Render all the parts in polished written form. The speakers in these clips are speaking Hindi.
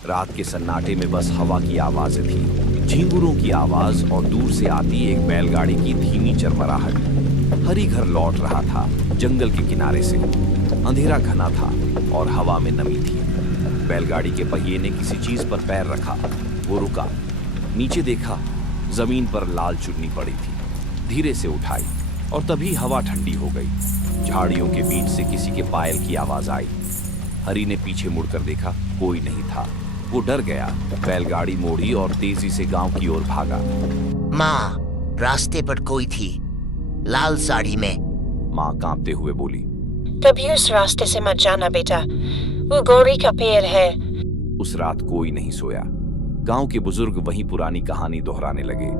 रात के सन्नाटे में बस हवा की आवाजें थी, झींगुरों की आवाज और दूर से आती एक बैलगाड़ी की धीमी चरमराहट। हरी घर लौट रहा था जंगल के किनारे से। अंधेरा घना था और हवा में नमी थी। बैलगाड़ी के पहिए ने किसी चीज पर पैर रखा। वो रुका, नीचे देखा, जमीन पर लाल चुन्नी पड़ी थी। धीरे से उठाई और तभी हवा ठंडी हो गई। झाड़ियों के बीच से किसी के पायल की आवाज आई। हरी ने पीछे मुड़कर देखा, कोई नहीं था। वो डर गया। बैलगाड़ी मोड़ी और तेजी से गांव की ओर भागा। माँ, रास्ते पर कोई थी, लाल साड़ी में। माँ कांपते हुए बोली, कभी उस रास्ते से मत जाना बेटा, वो गौरी का पेड़ है। उस रात कोई नहीं सोया। गांव के बुजुर्ग वही पुरानी कहानी दोहराने लगे,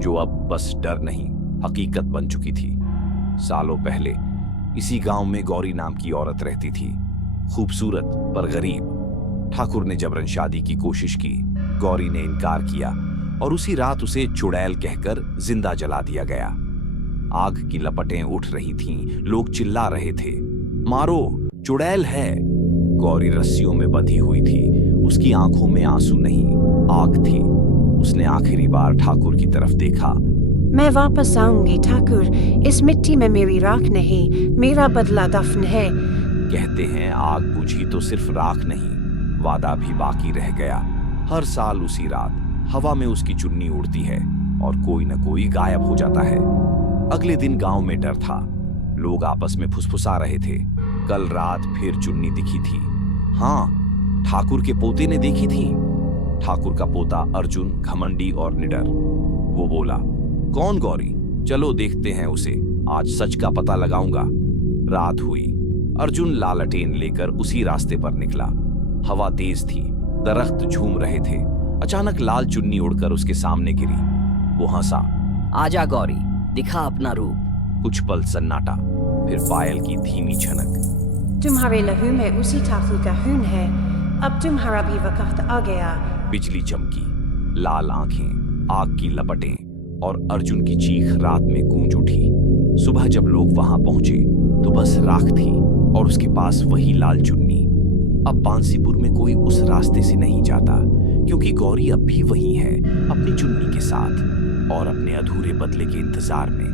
जो अब बस डर नहीं, हकीकत बन चुकी थी। सालों पहले इसी गांव में गौरी नाम की औरत रहती थी, खूबसूरत पर गरीब। ठाकुर ने जबरन शादी की कोशिश की। गौरी ने इनकार किया और उसी रात उसे चुड़ैल कहकर जिंदा जला दिया गया। आग की लपटें उठ रही थीं, लोग चिल्ला रहे थे, मारो, चुड़ैल है। गौरी रस्सियों में बंधी हुई थी। उसकी आंखों में आंसू नहीं, आग थी। उसने आखिरी बार ठाकुर की तरफ देखा। मैं वापस आऊंगी ठाकुर, इस मिट्टी में मेरी राख नहीं, मेरा बदला दफन है। कहते हैं आग बुझी तो सिर्फ राख नहीं, वादा भी बाकी रह गया। हर साल उसी रात हवा में उसकी चुन्नी उड़ती है और कोई न कोई गायब हो जाता है। अगले दिन गांव में डर था। लोग आपस में फुसफुसा रहे थे, कल रात फिर चुन्नी दिखी थी। हाँ, ठाकुर के पोते ने देखी थी। ठाकुर का पोता अर्जुन घमंडी और निडर। वो बोला, कौन गौरी? चलो देखते हैं उसे, आज सच का पता लगाऊंगा। रात हुई। अर्जुन लालटेन लेकर उसी रास्ते पर निकला। हवा तेज थी, दरख्त झूम रहे थे। अचानक लाल चुन्नी उड़कर उसके सामने गिरी। वो हंसा, आजा गौरी, दिखा अपना रूप। कुछ पल सन्नाटा, फिर पायल की धीमी झनक। तुम्हारे लहू में उसी ठाकुर का खून है, अब तुम्हारा भी वक्त आ गया। बिजली चमकी, लाल आंखें, आग की लपटें और अर्जुन की चीख रात में गूंज उठी। सुबह जब लोग वहां पहुंचे तो बस राख थी और उसके पास वही लाल चुन्नी। अब बांसीपुर में कोई उस रास्ते से नहीं जाता, क्योंकि गौरी अब भी वही है, अपनी चुन्नी के साथ और अपने अधूरे बदले के इंतजार में।